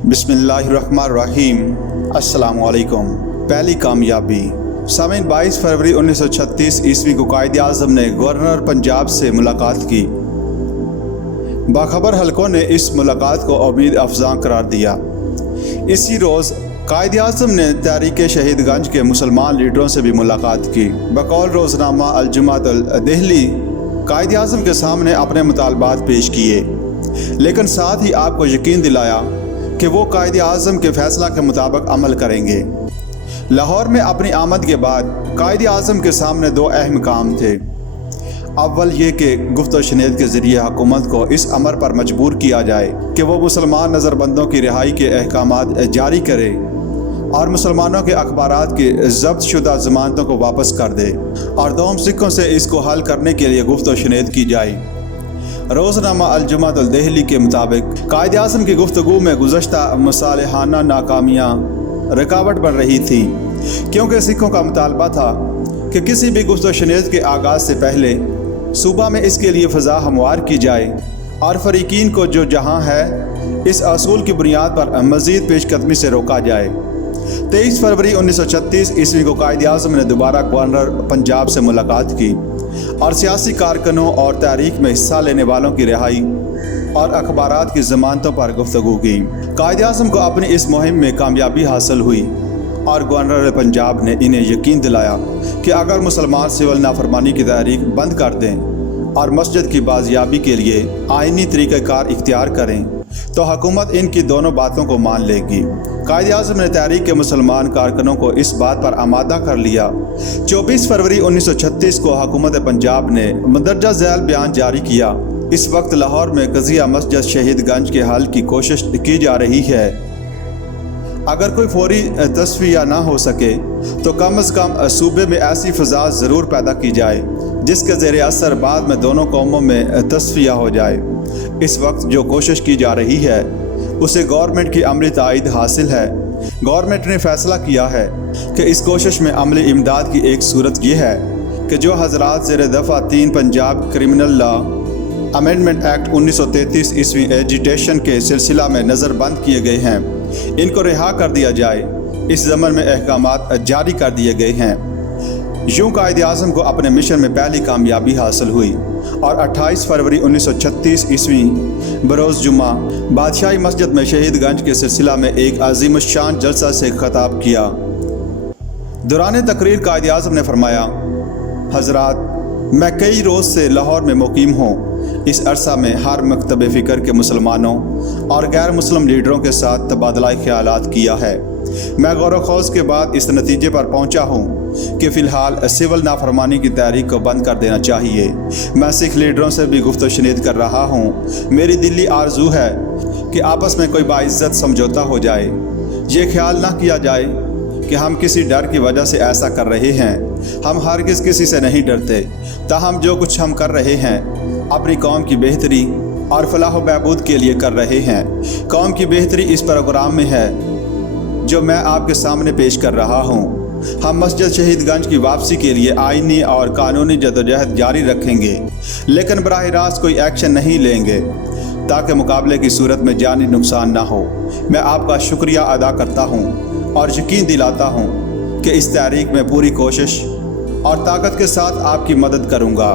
बिस्मिल्लाहिर्रहमानिर्रहीम। अस्सलामु अलैकुम। पहली कामयाबी। सामीन 22 फरवरी 1936 ईस्वी को कायद आज़म ने गवर्नर पंजाब से मुलाकात की। बाखबर हलकों ने इस मुलाकात को उम्मीद अफजा करार दिया। इसी रोज़ कायद आज़म ने तहरीक शहीदगंज के मुसलमान लीडरों से भी मुलाकात की। बकौल रोज़नामा अल-जुमाअतुल दहली कायद आज़म के सामने अपने मुतालबात पेश किए, लेकिन साथ ही आपको यकीन दिलाया कि वो कायद आज़म के फ़ैसला के मुताबिक अमल करेंगे। लाहौर में अपनी आमद के बाद कायद आज़म के सामने दो अहम काम थे। अव्वल ये कि गुफ्त शनीद के ज़रिए हुकूमत को इस अमर पर मजबूर किया जाए कि वो मुसलमान नज़रबंदों की रिहाई के अहकामात जारी करे और मुसलमानों के अखबारात की ज़ब्त शुदा ज़मानतों को वापस कर दे, और दोम सिक्कों से इसको हल करने के लिए गुफ्त शनीद की जाए। रोज़नामा अल-जुमाअतुल दहली के मुताबिक कायद आज़म की गुफ्तगू में गुज़श्ता मुसालिहाना नाकामियाँ रुकावट बन रही थी, क्योंकि सिखों का मुतालबा था कि किसी भी गुफ्त शनीद के आगाज़ से पहले सूबा में इसके लिए फ़ज़ा हमवार की जाए और फ़रीकीन को जो जहाँ है इस असूल की बुनियाद पर मज़ीद पेशकदमी से रोका जाए। 23 फरवरी 1936 ईस्वी को कायद आज़म ने दोबारा गवर्नर पंजाब से मुलाकात की और सियासी कारकुनों और तहरीक में हिस्सा लेने वालों की रिहाई और अखबारात की ज़मानतों पर गुफ्तगू की। कायद आज़म को अपनी इस मुहिम में कामयाबी हासिल हुई और गवर्नर पंजाब ने इन्हें यकीन दिलाया कि अगर मुसलमान सिविल नाफरमानी की तहरीक बंद कर दें और मस्जिद की बाजियाबी के लिए आइनी तरीक़ाकार इख्तियार करें तो हुकूमत इनकी दोनों बातों को मान लेगी। कायद आज़म ने तहरीक के मुसलमान कारकुनों को इस बात पर आमादा कर लिया। 24 फरवरी 1936 को हुकूमत पंजाब ने मंदरजा झैल बयान जारी किया। इस वक्त लाहौर में कज़िया मस्जिद शहीदगंज के हल की कोशिश की जा रही है। अगर कोई फौरी तस्फिया ना हो सके तो कम अज़ कम सूबे में ऐसी फ़ज़ा ज़रूर पैदा की जाए जिसके ज़ेरे असर बाद में दोनों कौमों में तस्फिया हो जाए। इस वक्त जो कोशिश की जा रही है उसे गवर्नमेंट की अमली तायद हासिल है। गवर्नमेंट ने फ़ैसला किया है कि इस कोशिश में अमली इमदाद की एक सूरत यह है कि जो हज़रात ज़ेरे दफ़ा 3 Punjab criminal law amendment act 1933 ईस्वी एजिटेशन के सिलसिला में नज़रबंद किए गए हैं, इनको रिहा कर दिया जाए। इस ज़मन में अहकामात जारी कर दिए गए हैं। यूँ कायद आज़म को अपने मिशन में पहली कामयाबी हासिल हुई और 28 फरवरी 1936 ईस्वी बरोज़ जुम्मा बादशाही मस्जिद में शहीदगंज के सिलसिला में एक अज़ीमुश्शान जलसा से खिताब किया। दौरान तकरीर कायद आज़म ने फरमाया, हज़रात, मैं कई रोज़ से लाहौर में मुकीम हूँ। इस अरसा में हर मकतब फ़िक्र के मुसलमानों और गैर मुस्लिम लीडरों के साथ तबादला ख्यालात किया है। मैं गौर व खौज़ के बाद इस नतीजे पर पहुँचा हूँ कि फ़िलहाल सिविल नाफरमानी की तहरीक को बंद कर देना चाहिए। मैं सिख लीडरों से भी गुफ्त शनीद कर रहा हूँ। मेरी दिली आरजू है कि आपस में कोई बाइज़्ज़त समझौता हो जाए। ये ख्याल ना किया जाए कि हम किसी डर की वजह से ऐसा कर रहे हैं। हम हरगिज़ किसी से नहीं डरते, ताहम जो कुछ हम कर रहे हैं अपनी कौम की बेहतरी और फलाह व बहबूद के लिए कर रहे हैं। कौम की बेहतरी इस प्रोग्राम में है जो मैं आपके सामने पेश कर रहा हूँ। हम मस्जिद शहीदगंज की वापसी के लिए आइनी और कानूनी जदोजहद जारी रखेंगे, लेकिन बराह रास्त कोई एक्शन नहीं लेंगे ताकि मुकाबले की सूरत में जानी नुकसान ना हो। मैं आपका शुक्रिया अदा करता हूँ और यकीन दिलाता हूँ कि इस तहरीक में पूरी कोशिश और ताकत के साथ आपकी मदद करूँगा।